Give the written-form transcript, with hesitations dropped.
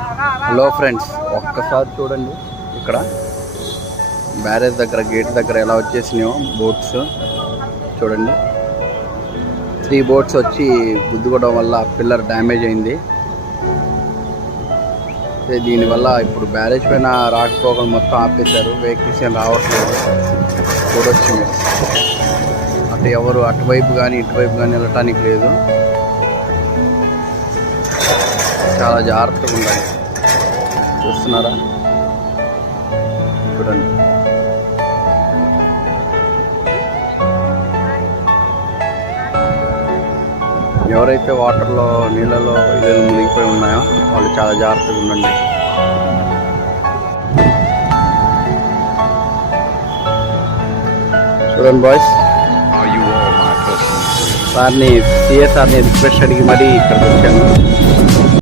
Hello friends, ఒక్కసారి చూడండి ఇక్కడ బ్యారేజ్ దగ్గర గేట్ దగ్గర ఎలా వచ్చేసినాయో బోట్స్ చూడండి. 3 బోట్స్ వచ్చి గుద్దుకోవడం వల్ల పిల్లర్ డ్యామేజ్ అయింది. దీనివల్ల ఇప్పుడు బ్యారేజ్ పైన రాకపోకలు మొత్తం ఆపేశారు. వెహికల్స్ ఏం రావట్లేదు. చూడొచ్చు మీరు, అటు ఎవరు అటువైపు కానీ ఇటువైపు కానీ వెళ్ళటానికి లేదు. చాలా జాగ్రత్తగా ఉండాలి. చూస్తున్నారా, చూడండి. ఎవరైతే వాటర్లో నీళ్ళలో ఇల్లు మునిగిపోయి ఉన్నాయో వాళ్ళు చాలా జాగ్రత్తగా ఉండండి. చూడండి బాయ్స్, సార్ని సిఎస్ఆర్ని రిక్వెస్ట్ అడిగి మరీ ఇక్కడికి వచ్చాను.